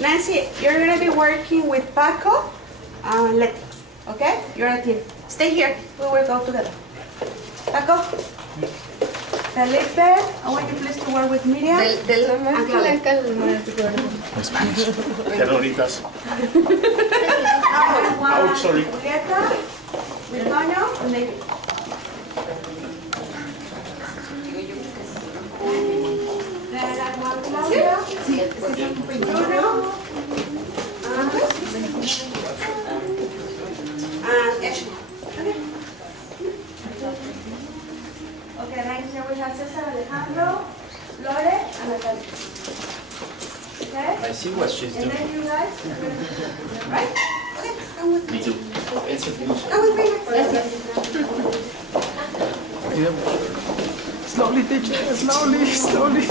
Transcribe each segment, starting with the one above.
Nancy, you're gonna be working with Paco and Leti. Okay? You're a team. Stay here. We will go together. Paco. Felipe, I want you please to work with Miriam. De lo más blanca al más gordo. Spanish. Ternuritas. Oh, sorry. Julieta, with Toño, and David. Claudia. Sí. Bruno. And Ashley. Okay, right here we have Cesar, Alejandro, Lore, and Natalia. Okay? I see what she's And doing. then you guys, right? Okay, come with me. Me too. It's a finish. Come with me. Slowly, teacher, slowly, slowly.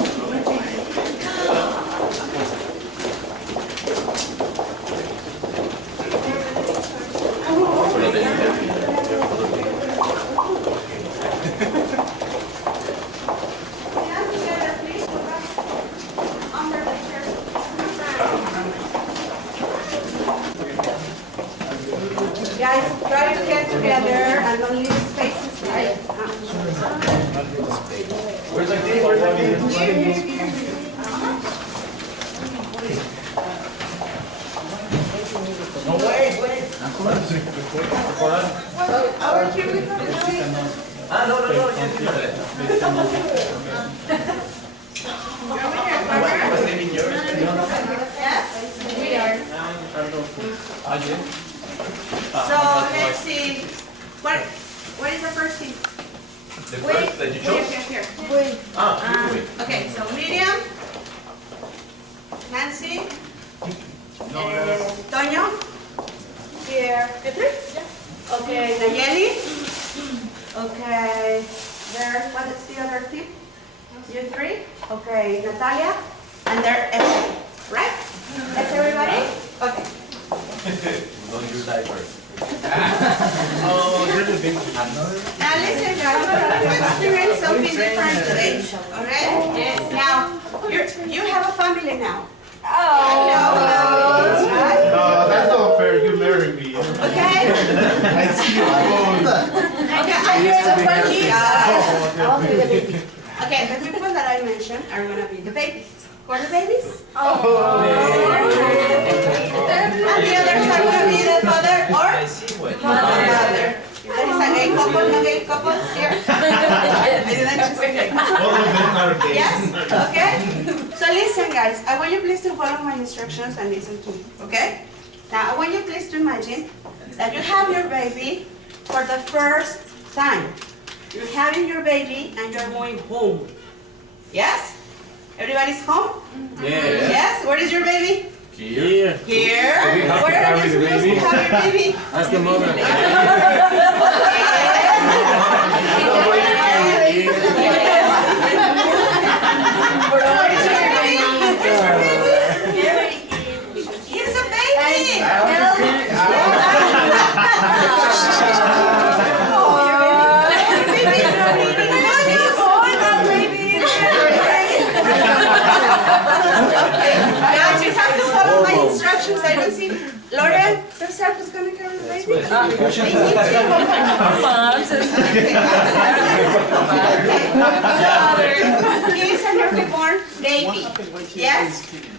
Guys, try to get together and don't leave spaces, right? So let's see. What is the first thing? The first that you chose? Here. Okay, so Miriam, Nancy, Toño, here, Petri? Okay, Nayeli. Okay, there, what is the other team? You three? Okay, Natalia, and there, Ashley, right? That's everybody? Okay. Don't use diapers. Now listen guys, you experience something different today, alright? Now, you have a family now. Oh. No, that's not fair. You married me. Okay? I see you. Okay, are you the baby? Okay, the people that I mentioned are gonna be the babies. Who are the babies? And the others are gonna be the father or mother. There is a gay couple, no gay couple here. I didn't choose a gay. All of them are gay. Yes? Okay? So listen guys, I want you please to follow my instructions and listen to me, okay? Now I want you please to imagine that you have your baby for the first time. You're having your baby and you're going home. Yes? Everybody's home? Yeah. Yes? Where is your baby? Here. Here? Where are you supposed to have your baby? That's the mother. He's a baby! Guys, you have to follow my instructions. I don't see. Lauren, Cesar who's going to carry the baby? He's a newborn baby. Yes?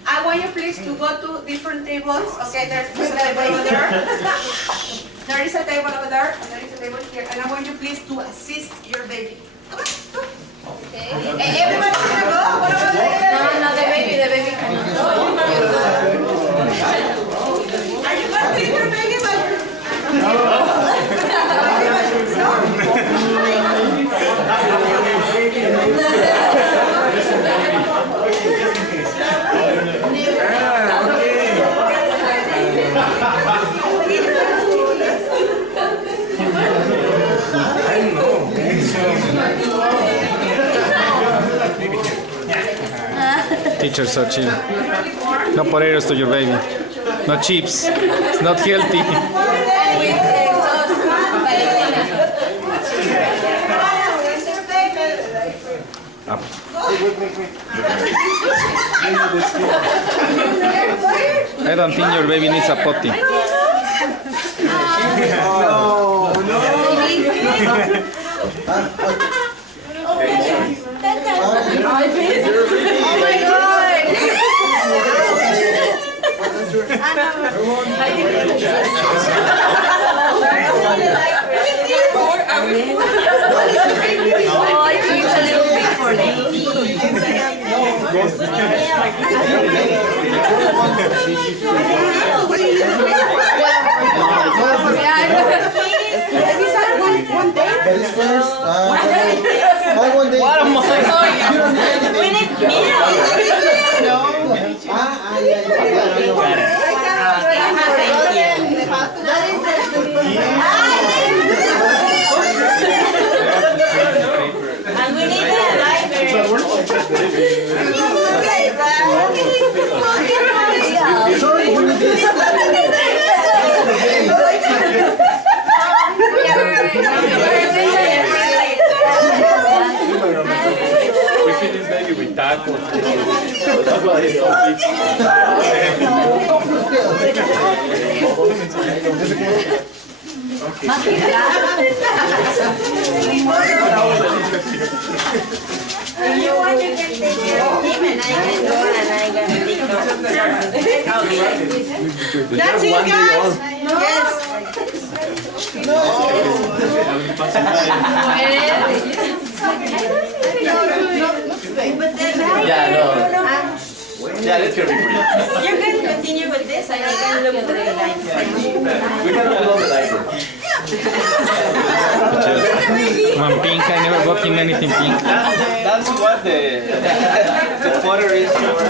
I want you please to go to different tables. Okay, there's a table over there. There is a table over there, and there is a table here. And I want you please to assist your baby. Come on, come on. Okay. Everybody gonna go? What about the The baby cannot. Are you going to eat your baby by Teacher, so chill. No potatoes to your baby. No chips. It's not healthy. Go I don't think your baby needs a potty. What am I? We need and we need a We feed this baby with tacos. That's why he's so If you want, you can take care of him and I can go and I can take care of him. That's it, guys? Yes. Yeah, no. Yeah, let's get it for you. You can continue with this and I can look for the lines. We can look on the diaper. One pink, I never got him anything pink. That's what the fodder is for.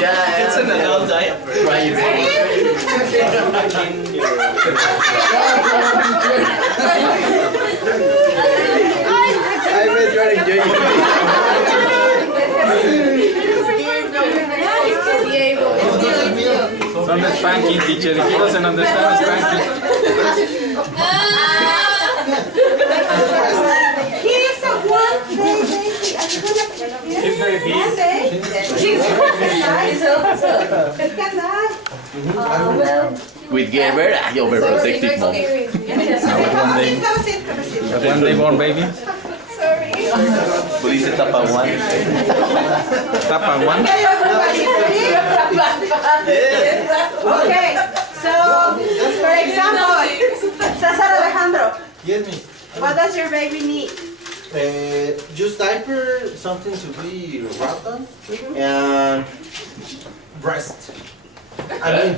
Yeah, it's an adult diaper. Try your baby. I bet you're enjoying Son the spanking teacher. If he doesn't understand spanking. He is a one baby. He's very big. He's nice also. He can lie. With Gerber, you're overprotective mom. But one day born baby. But dice tapa one. Tapa one. Okay, everybody ready? Okay, so for example, Cesar Alejandro, Get me. what does your baby need? Just diaper, something to be wrapped on, and breast. I mean,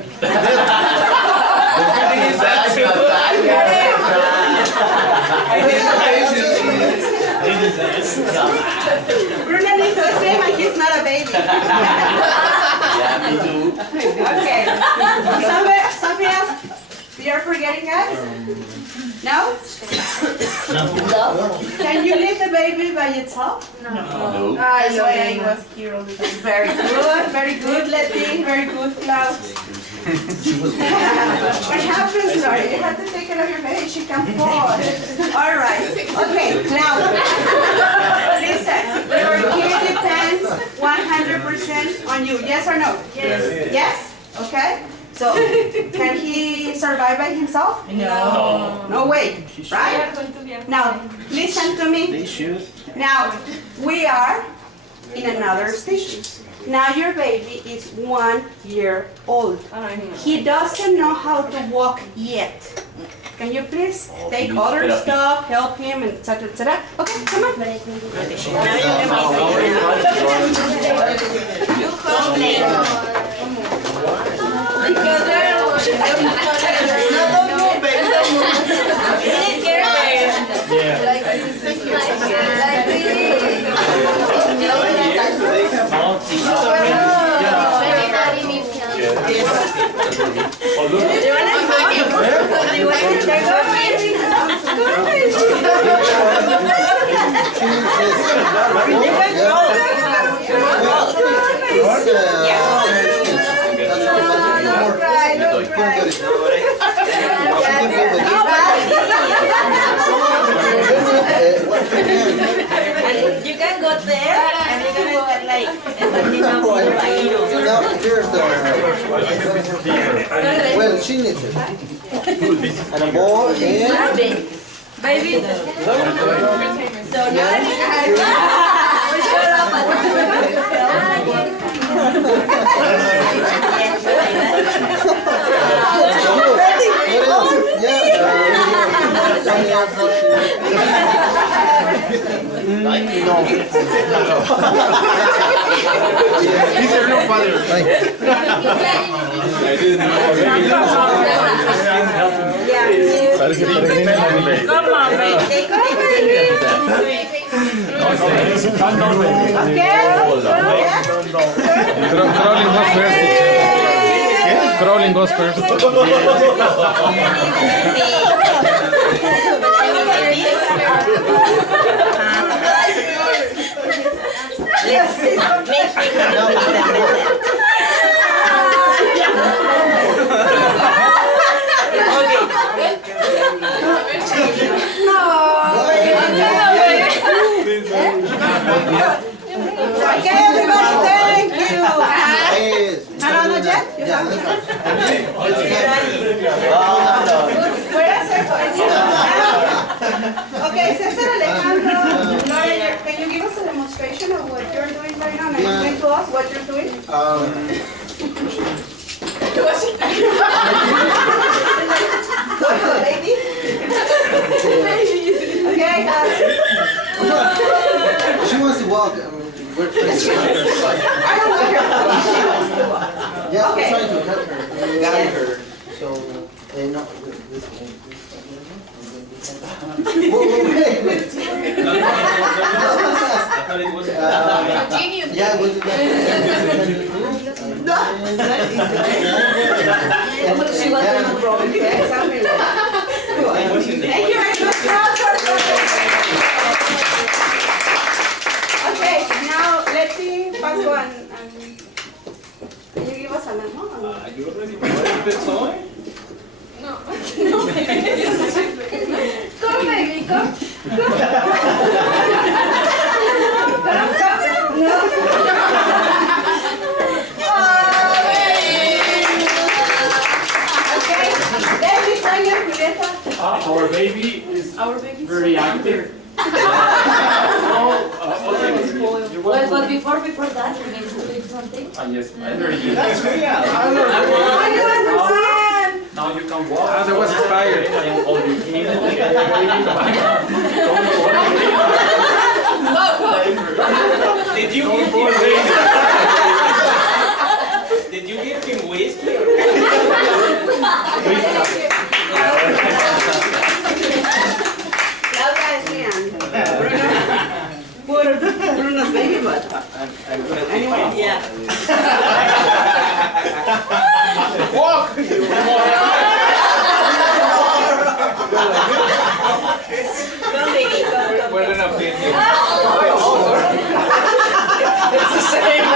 Bruno needs the same and he's not a baby. Yeah, me too. Okay, something else you're forgetting, guys? No? Can you leave the baby by itself? No. That's why I was here all the time. Very good, Letty, very good, Klaus. What happens, Lori? You have to take care of your baby, she can fall. All right, okay, now, listen, your kid depends 100% on you, yes or no? Yes. Yes? Okay, so can he survive by himself? No. No way, right? Now, listen to me. Now, we are in another stage. Now your baby is 1 year old. He doesn't know how to walk yet. Can you please take other stuff, help him, and etc. etc. Okay, come on. Now you can you complain. Don't cry. Well, she needs it. And a ball and... Baby. So now He's a real father. Come on, baby. Crawling goes first. Crawling goes first. Okay, everybody, thank you. Hello, Jet? Okay, Cesar Alejandro, Laura, can you give us a demonstration of what you're doing right now and explain to us what you're doing? Baby? Okay, She wants to walk. We're trying to cut her. I don't want her to walk. She wants to walk. Yeah, Okay. we're trying to cut her. Guide her. So, no, this one. Whoa, wait. Yeah, we'll do that. Thank you very much. Okay, now let's see Paco and can you give us a memo? You already provided the toy? Come, baby, come. Okay, David, thank you, Julieta. Our baby is very active. But before that, we need to do something. Yes, I very good. I don't understand. Now you can walk. That was expired. And all you can. Did you give him whiskey? Laura is me and Bruno's baby, but anyway, yeah. Walk! We're gonna fit you. It's the same.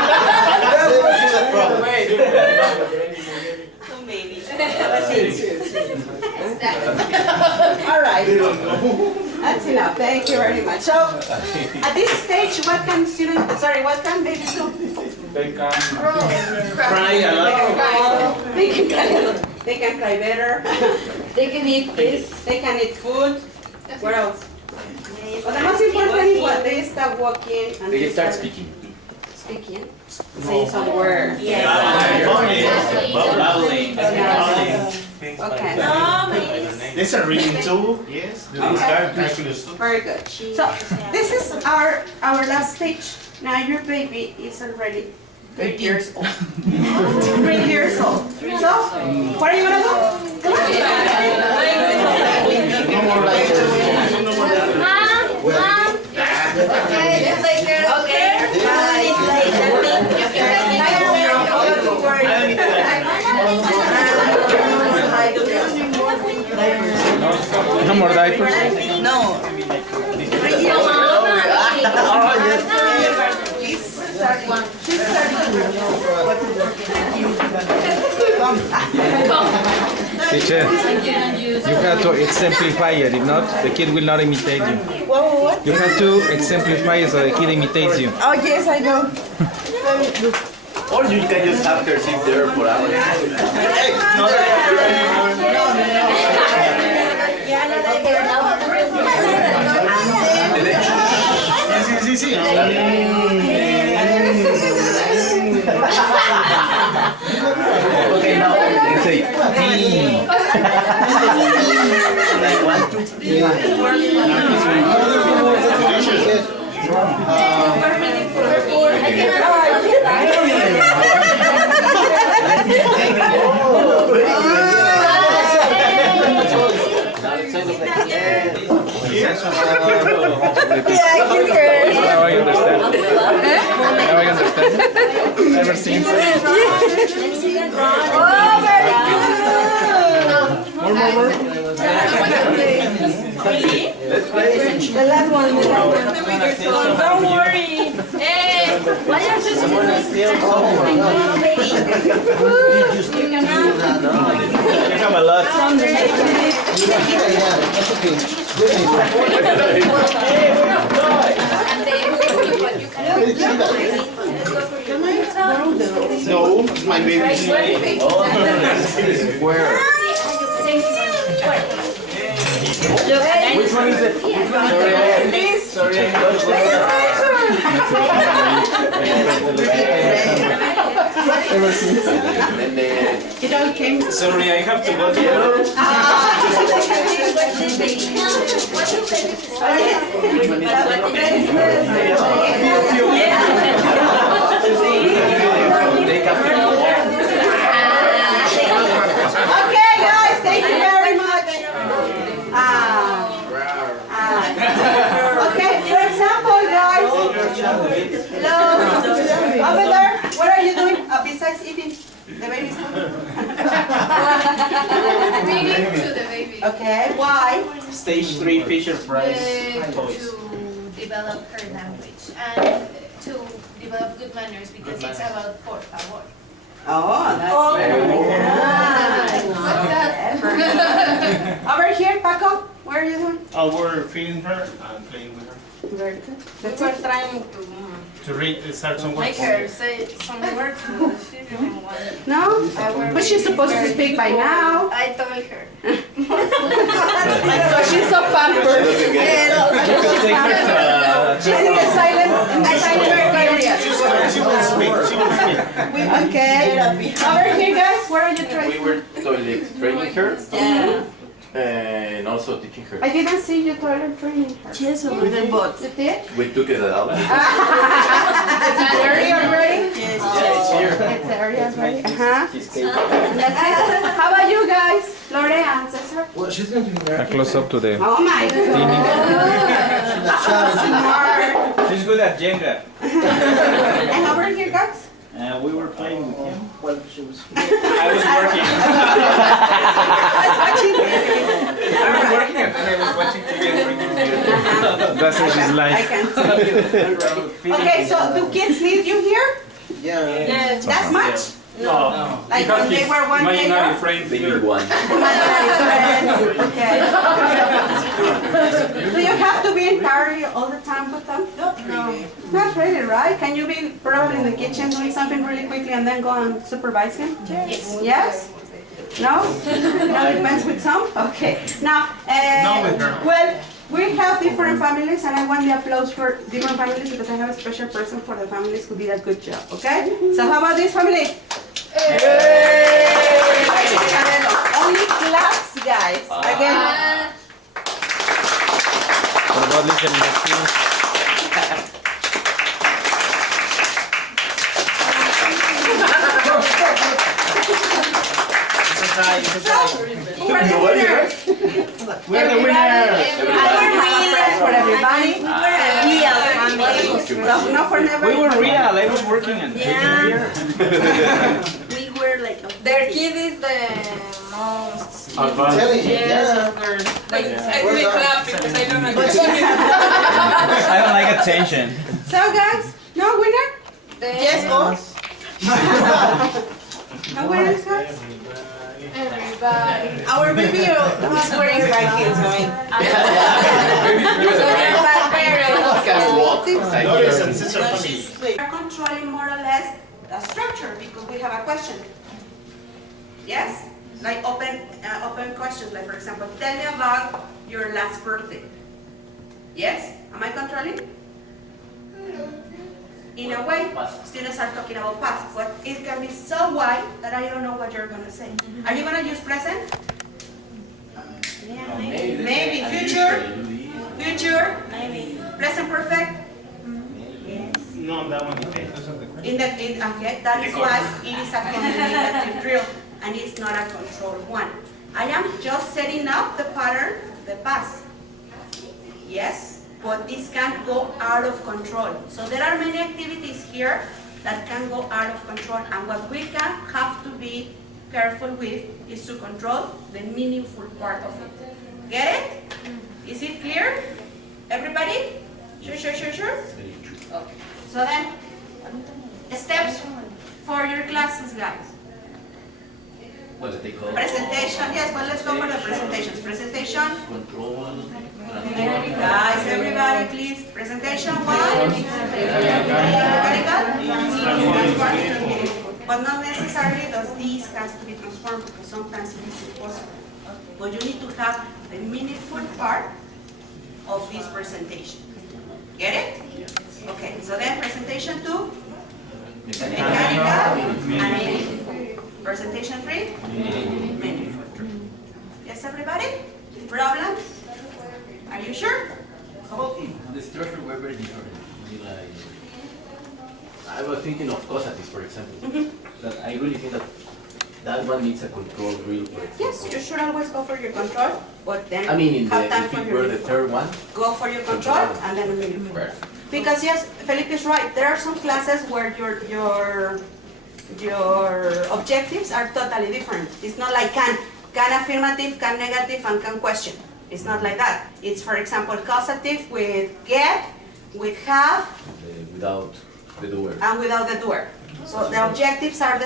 All right. That's enough. Thank you very much. So, at this stage, what can students, sorry, what can babies do? They can Cry a lot. They can cry a lot. They can cry better. They can eat this. They can eat food. What else? But the most important is what they start walking and They start speaking. speaking. Saying some words. Bubbling. Okay. There's a reading tool, yes. Do they start actually stuff? Very good. So this is our last stage. Now your baby is already 3 years old. 3 years old. So what are you gonna do? Come on. Okay. No more diapers. No. Teacher, you have to exemplify it. If not, the kid will not imitate you. What? You have to exemplify it so the kid imitates you. Oh, yes, I know. Or you can just have her sit there for hours. Sí, sí, sí. Okay, now let's say T. Like 1, 2, 3. Now I understand. Now I understand. Ever since. Let's play. Don't worry. Hey, why are you sitting You have a lot. That's okay. No, it's my baby. Where? Which one is it? Sorry. It all came. Sorry, I have to go Okay, guys, thank you very much. Okay, for example, guys. Hello. Over there, what are you doing besides eating? The baby's Reading to the baby. Okay, why? Stage 3 Fisher Price toys. To develop her language and to develop good manners because it's about por favor. Oh, that's very nice. Over here, Paco, what are you doing? Oh, we're feeding her and playing with her. Very good. We were trying To read, start some make words. her say some words, but she didn't want it. No? But she's supposed to speak by now. I told her. So she's so pampered. She's in a silent area. She will speak. She will speak. Okay. Over here, guys, what are you We trying? were toilet training her Yeah. and also teaching her. I didn't see you toilet training her. Yes, over the boat. You did? We took it out. Is it area already? Yes. Yeah, it's here. It's area already. Uh-huh. Cheesecake. And that's it. How about you guys? Lore and Cesar? Well, she's going to be A there. close up to the. Oh my God. Smart. She's good at Jenga. And over here, guys? We were playing with him. Well, she was. I was working. I was working and then I was watching TV and drinking beer. That's what she's I like. can see. Okay, so do kids need you here? Yeah. Yes. That much? No. Like when they were one day Imaginary old? friend Big here. one. Okay. Do you have to be in party all the time with them? No. Not really, right? Can you be probably in the kitchen doing something really quickly and then go and supervise him? Yes. Yes? No? No depends with some? Okay. Now, No with her. well, we have different families and I want the applause for different families because I have a special person for the families who did a good job, okay? So how about this family? Only claps, guys. Again. What about listening skills? Who are the winners? We're the winners. Winners for everybody. Real family. No, for never. We were real. I was working and taking beer. We were like their kid is the most. I'm telling you, Yes, yeah. of course. I really clap because I don't understand. I don't like attention. So guys, no winner? Yes, No winners, guys? Everybody. Our baby was wearing Vikings, right? Notice and sister family. We are controlling more or less a structure because we have a question. Yes? Like open questions, like for example, tell me about your last birthday. Yes? Am I controlling? In a way, students are talking about past, but it can be so wide that I don't know what you're going to say. Are you going to use present? Maybe. Future? Maybe. Present perfect? No, that one depends. Okay, that is why it is a communicative drill and it's not a controlled one. I am just setting up the pattern of the past. Yes, but this can go out of control. So there are many activities here that can go out of control, and what we can have to be careful with is to control the meaningful part of it. Get it? Is it clear? Everybody? Sure? Okay. So then, steps for your classes, guys. What do they call it? Presentation, yes, well, let's go for the presentations. Presentation. Control. Guys, everybody, please. Presentation one. Everybody got? But not necessarily does this has to be transformed because sometimes it is impossible. But you need to have the meaningful part of this presentation. Get it? Okay, so then presentation two. Mechanical and meaningful. Presentation three. Meaningful. Yes, everybody? Problems? Are you sure? How about if the structure were very different? Like, I was thinking of causative, for example. That I really think that one needs a control drill, for example. Yes, you should always go for your control, but then I mean, have time if for it your were the meaningful. third one. Go for your control and then meaningful. Perfect. Because yes, Felipe is right. There are some classes where your objectives are totally different. It's not like can affirmative, can negative, and can question. It's not like that. It's, for example, causative with get, with have, Without the doer. and without the doer. So the objectives are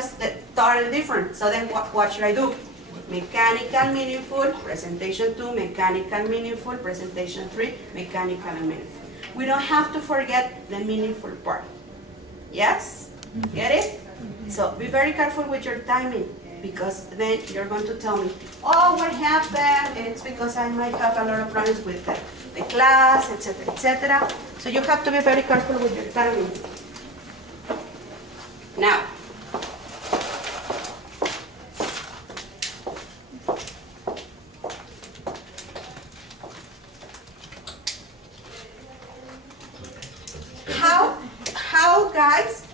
totally different. So then what should I do? Mechanical, meaningful, presentation 2, mechanical, meaningful, presentation 3, mechanical and meaningful. We don't have to forget the meaningful part. Yes? Get it? So be very careful with your timing, because then you're going to tell me, oh, what happened? It's because I might have a lot of problems with the class, etc., etc. So you have to be very careful with your timing. Now, how guys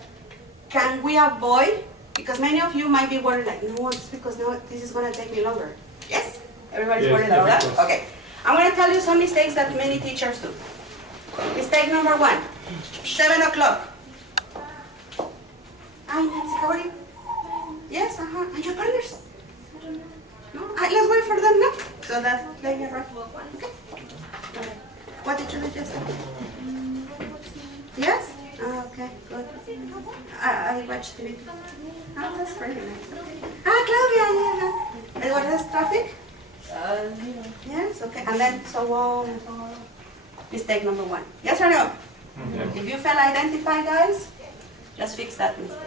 can we avoid, because many of you might be worried like, no, it's because no, this is going to take me longer. Yes? Everybody's worried about that? Okay. I'm going to tell you some mistakes that many teachers do. Mistake number 1, 7 o'clock. Hi, Nancy, how are you? Yes, and your partners? No? Let's wait for them now. So that they can right. Okay. What did you do just now? Yes? Okay, good. I watched TV. Oh, that's pretty nice. Claudia, yeah. And what is traffic? Yes, okay. And then so on and so on. Mistake number 1. Yes or no? If you feel identified, guys, just fix that mistake.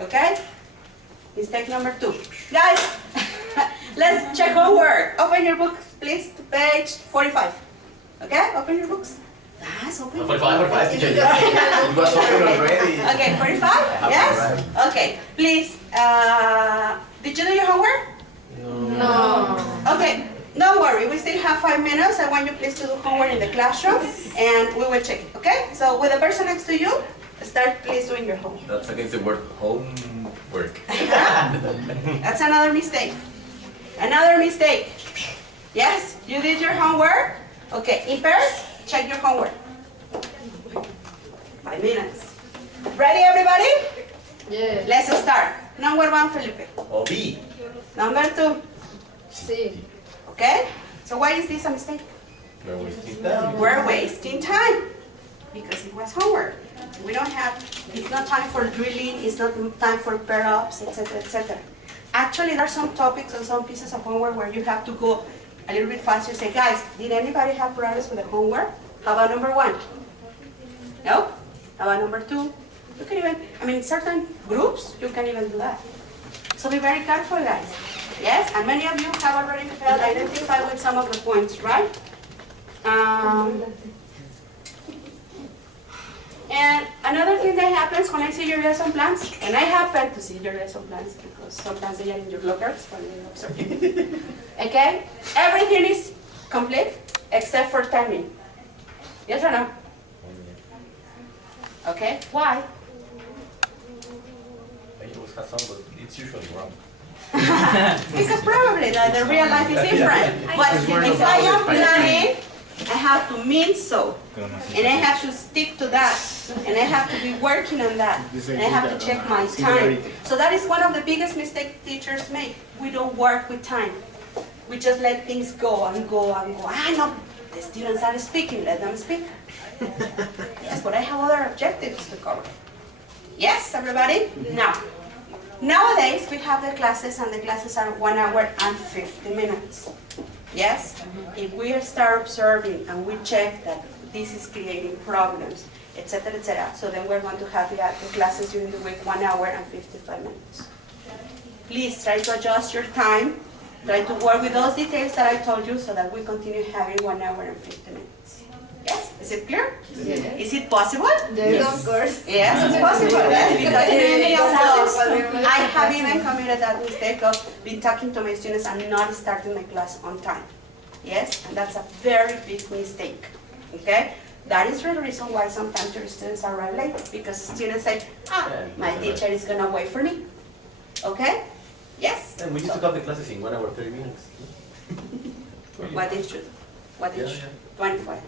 Okay? Mistake number 2. Guys, let's check homework. Open your book, please, to page 45. Okay? Open your books. Yes, open. 45, teacher. It was open already. Okay, 45? Yes? Okay, please. Did you do your homework? No. Okay, don't worry. We still have 5 minutes. I want you please to do homework in the classroom, and we will check it, okay? So with the person next to you, start please doing your homework. That's against the word homework. That's another mistake. Another mistake. Yes, you did your homework. Okay, in pairs, check your homework. 5 minutes. Ready, everybody? Yeah. Let's start. Number 1, Felipe. O B. Number 2. Sí. Okay? So why is this a mistake? We're wasting time. We're wasting time because it was homework. We don't have, it's not time for drilling, it's not time for pair-ups, etc., etc. Actually, there are some topics and some pieces of homework where you have to go a little bit faster. Say, guys, did anybody have problems with the homework? How about number 1? No? How about number 2? You can even, I mean, certain groups, you can even do that. So be very careful, guys. Yes, and many of you have already identified with some of the points, right? And another thing that happens when I see your lesson plans, and I happen to see your lesson plans because sometimes they are in your lockers when you observe. Okay? Everything is complete except for timing. Yes or no? Okay? Why? I always have some, but it's usually wrong. Because probably the real life is different. But if I am planning, I have to mean so. And I have to stick to that. And I have to be working on that. And I have to check my time. So that is one of the biggest mistakes teachers make. We don't work with time. We just let things go and go and go. I know the students are speaking, let them speak. Yes, but I have other objectives to cover. Yes, everybody? Now, nowadays we have the classes and the classes are 1 hour and 50 minutes. Yes? If we start observing and we check that this is creating problems, etc., so then we're going to have the classes during the week 1 hour and 55 minutes. Please try to adjust your time. Try to work with those details that I told you so that we continue having 1 hour and 50 minutes. Yes? Is it clear? Yes. Is it possible? Yes, of course. Yes, it's possible. Yes, because in many of those, I have even committed that mistake of been talking to my students and not starting my class on time. Yes, and that's a very big mistake. Okay? That is the reason why sometimes your students arrive late, because students say, my teacher is going to wait for me. Okay? Yes? And we used to have the classes in 1 hour 30 minutes. What is true? What is true? 24.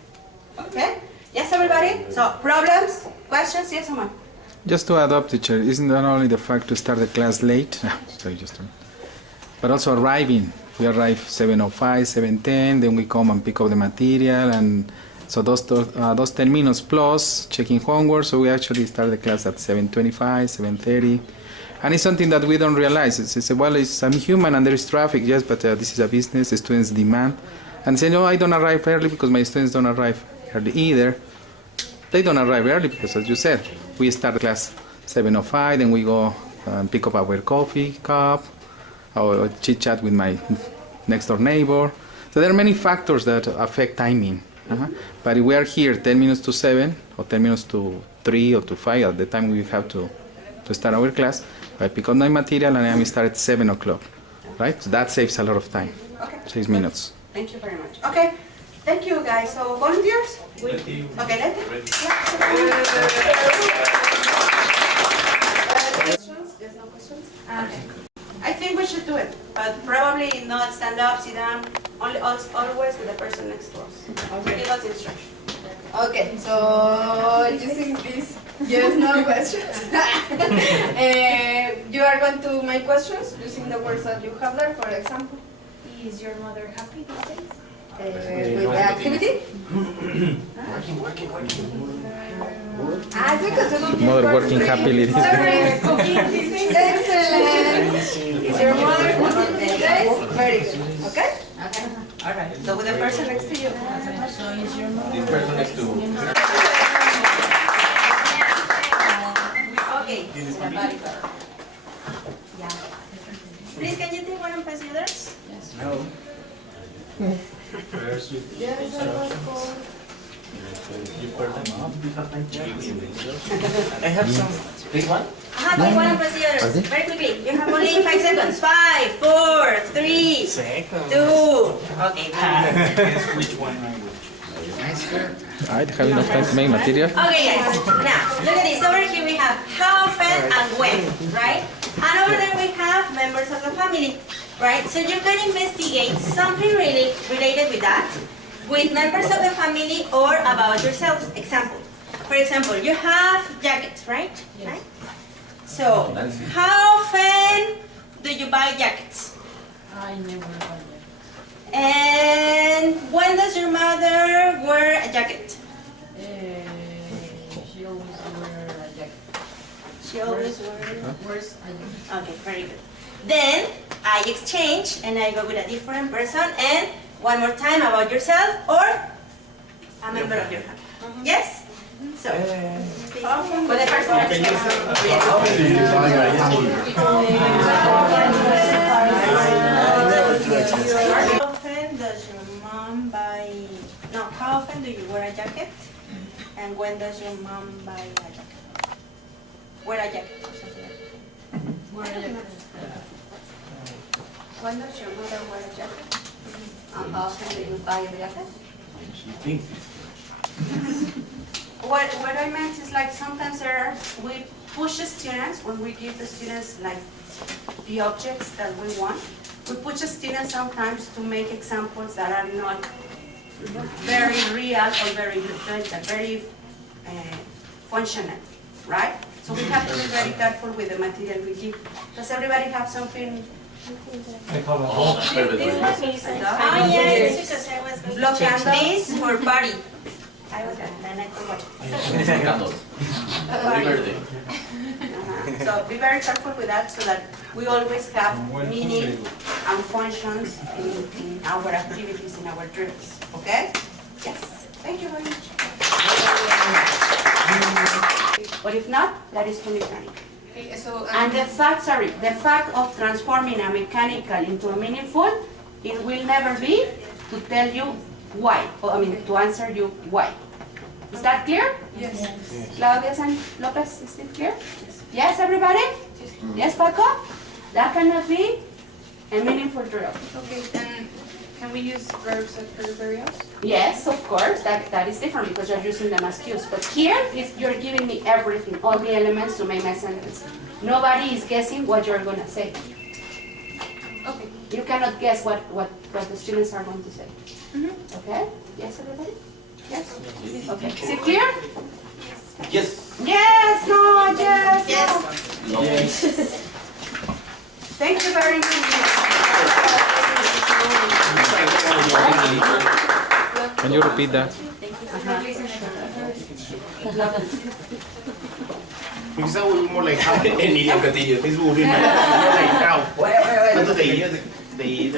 Okay? Yes, everybody? So, problems? Questions? Yes, Omar? Just to add up, teacher, isn't not only the fact to start the class late, but also arriving. We arrive 7:05, 7:10, then we come and pick up the material, and so those 10 minutes plus checking homework, so we actually start the class at 7:25, 7:30. And it's something that we don't realize. I'm human and there is traffic, yes, but this is a business, the students demand. And say, no, I don't arrive early because my students don't arrive early either. They don't arrive early because, as you said, we start class 7:05, then we go and pick up our coffee cup, or chit-chat with my next-door neighbor. So there are many factors that affect timing. But if we are here 10 minutes to 7, or 10 minutes to 3, or to 5, at the time we have to start our class, I pick up my material and I start at 7 o'clock, right? So that saves a lot of time, Okay. 6 minutes. Thank you very much. Okay. Thank you, guys. So, volunteers? Okay, let them. Questions? There's no questions? Okay. I think we should do it, but probably not stand up, sit down, always with the person next to us. Okay. Give us instructions. Okay, so using this yes, no questions. You are going to make questions using the words that you have there, for example. Is your mother happy these days? With the activity? Mother working happily. Excellent. Is your mother cooking these days? Very good. Okay? Okay. All right. So with the person next to you. So is your mother? The person next to Okay. Please, can you take one and pass the others? No. I have some. this one? Take one and pass the others. Very quickly. You have only 5 seconds. 5, 4, 3, 2. Okay. Guess which one I will. I have enough time to make material. Okay, guys. Now, look at this. Over here we have how often and when, right? And over there we have members of the family, right? So you can investigate something really related with that, with members of the family or about yourselves. Example. For example, you have jackets, right? Yes. Right? So, how often do you buy jackets? I never buy it. And when does your mother wear a jacket? She always wear a jacket. She always wears. Wears a jacket. Okay, very good. Then I exchange and I go with a different person and one more time about yourself or a member of your family. Yes? So, for the first one, How often does your mom buy, no, how often do you wear a jacket? And when does your mom buy a jacket? Wear a jacket or something like that. when does your mother wear a jacket? And how often do you buy a jacket? She thinks it's. What I meant is like sometimes we push the students when we give the students like the objects that we want. We push the students sometimes to make examples that are not very real or very functional, right? So we have to be very careful with the material we give. Does everybody have something? Oh, perfect. Oh, yes, because I was going to Block change candles. this for party. I was going to, Candles. Happy birthday. So be very careful with that so that we always have meaning and functions in our activities, in our drills, okay? Yes, thank you very much. But if not, that is too mechanical. Okay, so, And the fact of transforming a mechanical into a meaningful, it will never be to tell you why, to answer you why. Is that clear? yes. Claudia San Lopez, is it clear? Yes, everybody? Yes, Paco? That cannot be a meaningful drill. Okay, then can we use verbs as very else? Yes, of course, that is different because you're using them as cues. But here, you're giving me everything, all the elements to make my sentence. Nobody is guessing what you're going to say. Okay. You cannot guess what the students are going to say. Mhm. Okay? Yes, everybody? Yes? Okay. Is it clear? Yes. Yes, no, yes, no. Yes. Thank you very much. Can you repeat that? Because that will be more like how. El niño Castillo. This will be more like how. Wait. How do they eat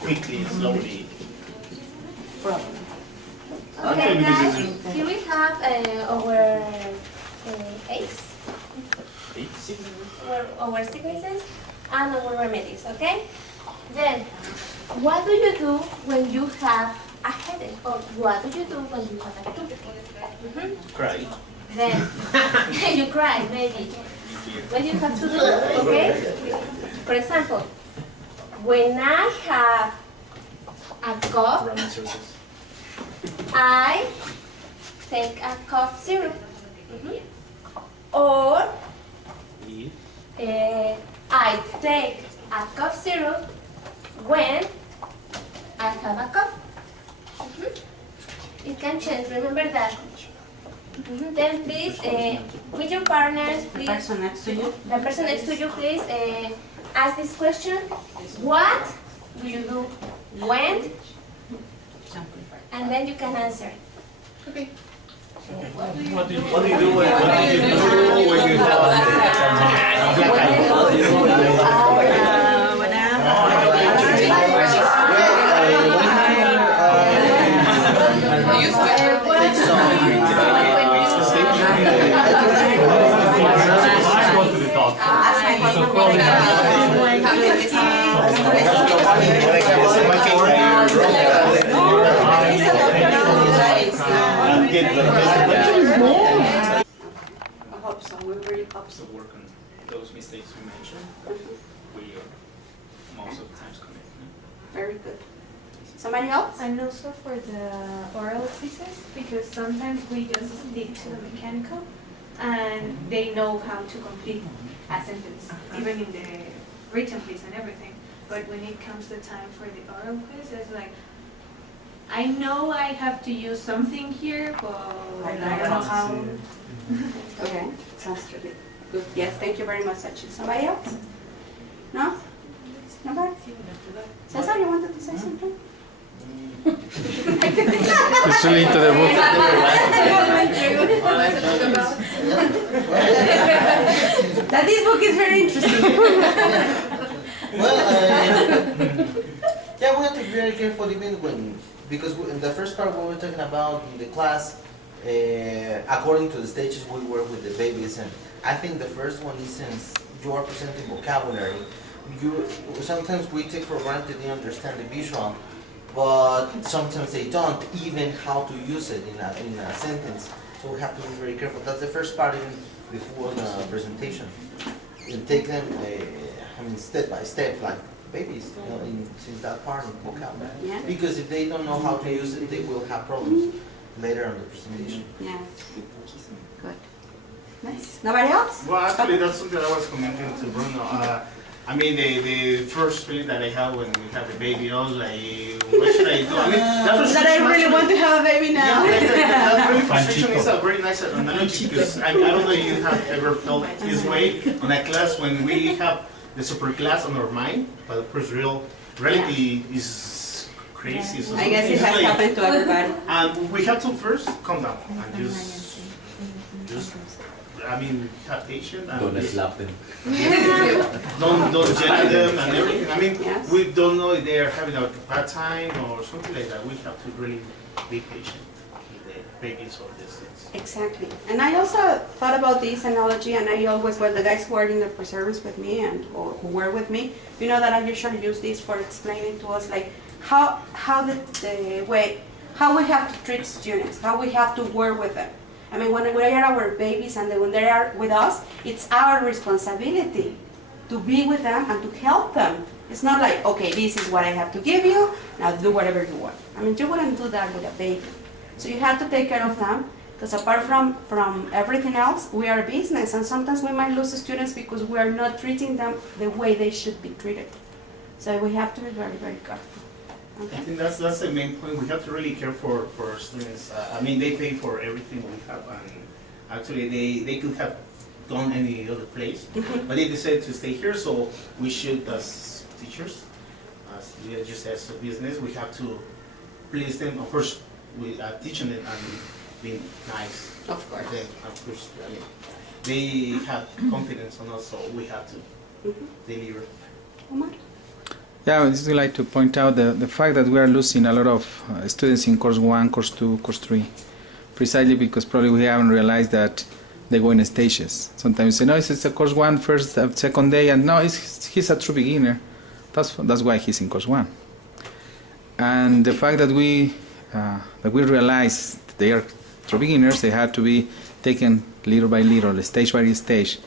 quickly, slowly? Okay, guys, here we have our eggs, our sequences, and our remedies, okay? Then, what do you do when you have a headache? Or what do you do when you have a toothache? Cry. Then, you cry, maybe. What you have to do, okay? For example, when I have a cough, I take a cough syrup. Or I take a cough syrup when I have a cough. It can change, remember that. Then please, with your partners, please. The person next to you. The person next to you, please ask this question. What do you do when? And then you can answer. Okay. What do you do when you have I hope so, we really hope so. to work on those mistakes we mentioned, we most of the times commit. Very good. Somebody else? And also for the oral pieces, because sometimes we just stick to the mechanical and they know how to complete a sentence, even in the written piece and everything. But when it comes to time for the oral piece, it's like, I know I have to use something here, but I don't know how. Okay, sounds really good. Yes, thank you very much, Sachin. Somebody else? No? Nobody? Cesar, you wanted to say something? It's really into the book. That this book is very interesting. Well, yeah, we have to be very careful even when, because in the first part we were talking about in the class, according to the stages we work with the babies, and I think the first one is since you are presenting vocabulary, sometimes we take for granted they understand the visual, but sometimes they don't even how to use it in a sentence. So we have to be very careful. That's the first part even before the presentation. And take them, step by step, like babies, since that part of vocabulary. Yeah. Because if they don't know how to use it, they will have problems later on the presentation. Yeah. Good. Nice. Nobody else? Well, actually, that's something I was commenting to Bruno. I mean, the first feeling that I have when we have a baby, I was like, what should I do? I mean, That I really want to have a baby now. Yeah, that really frustration is a very nice analogy because I don't know if you have ever felt this way on a class when we have the super class on our mind, but of course reality is crazy. So I guess it has happened to everybody. and we have to first calm down and just have patience. And Don't slap them. don't judge them and everything. I mean, Yes. we don't know if they are having a bad time or something like that. We have to really be patient with the babies or these things. Exactly. And I also thought about this analogy, and I always, well, the guys who are in the preserves with me and or who were with me, you know that I usually use this for explaining to us like how we have to treat students, how we have to work with them. I mean, when they are our babies and when they are with us, it's our responsibility to be with them and to help them. It's not like, okay, this is what I have to give you, now do whatever you want. I mean, you wouldn't do that with a baby. So you have to take care of them, because apart from everything else, we are a business, and sometimes we might lose students because we are not treating them the way they should be treated. So we have to be very, very careful. I Okay? think that's the main point. We have to really care for our students. I mean, they pay for everything we have, and actually they could have gone any other place, but they decided to stay here. So we should, as teachers, just as a business, we have to please them. Of course, we are teaching them and being nice. Of course. Then, of course, I mean, they have confidence on us, so we have to deliver. Omar? Yeah, I would just like to point out the fact that we are losing a lot of students in course 1, course 2, course 3, precisely because probably we haven't realized that they go in stages. Sometimes you say, no, it's a course 1, first, second day, and no, he's a true beginner. That's why he's in course 1. And the fact that we realize that they are true beginners, they have to be taken little by little, stage by stage,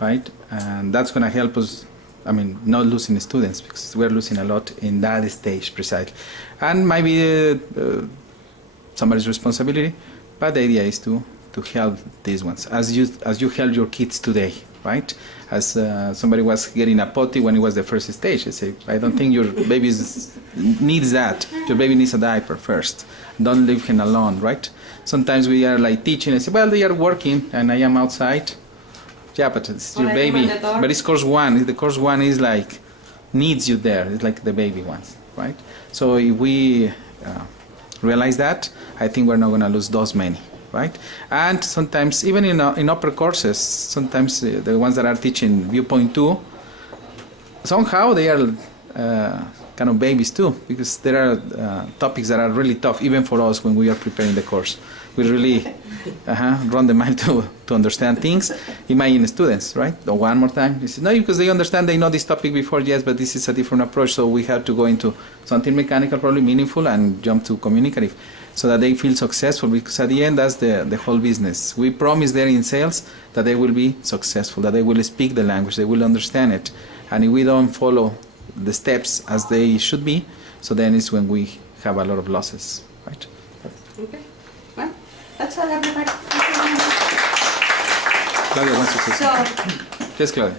right? And that's going to help us. I mean, not losing students, because we're losing a lot in that stage precisely. And maybe somebody's responsibility, but the idea is to help these ones, as you help your kids today, right? As somebody was getting a potty when it was the first stage. I say, I don't think your baby needs that. Your baby needs a diaper first. Don't leave him alone, right? Sometimes we are like teaching, I say, well, they are working and I am outside. Yeah, but it's your baby. But it's course 1. The course 1 is like, needs you there. It's like the baby ones, right? So if we realize that, I think we're not going to lose those many, right? And sometimes, even in upper courses, sometimes the ones that are teaching viewpoint 2, somehow they are kind of babies too, because there are topics that are really tough, even for us when we are preparing the course. We really run the mile to understand things. Imagine students, right? So one more time. This is no, because they understand, they know this topic before, yes, but this is a different approach, so we have to go into something mechanical, probably meaningful, and jump to communicative, so that they feel successful, because at the end, that's the whole business. We promise there in sales that they will be successful, that they will speak the language, they will understand it. And if we don't follow the steps as they should be, so then it's when we have a lot of losses, right? Okay. Well, that's all, everybody. Claudia wants to say So, something. Yes, Claudia.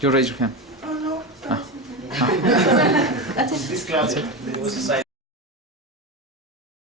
You raise your hand. oh no, Ah. that's it. This class,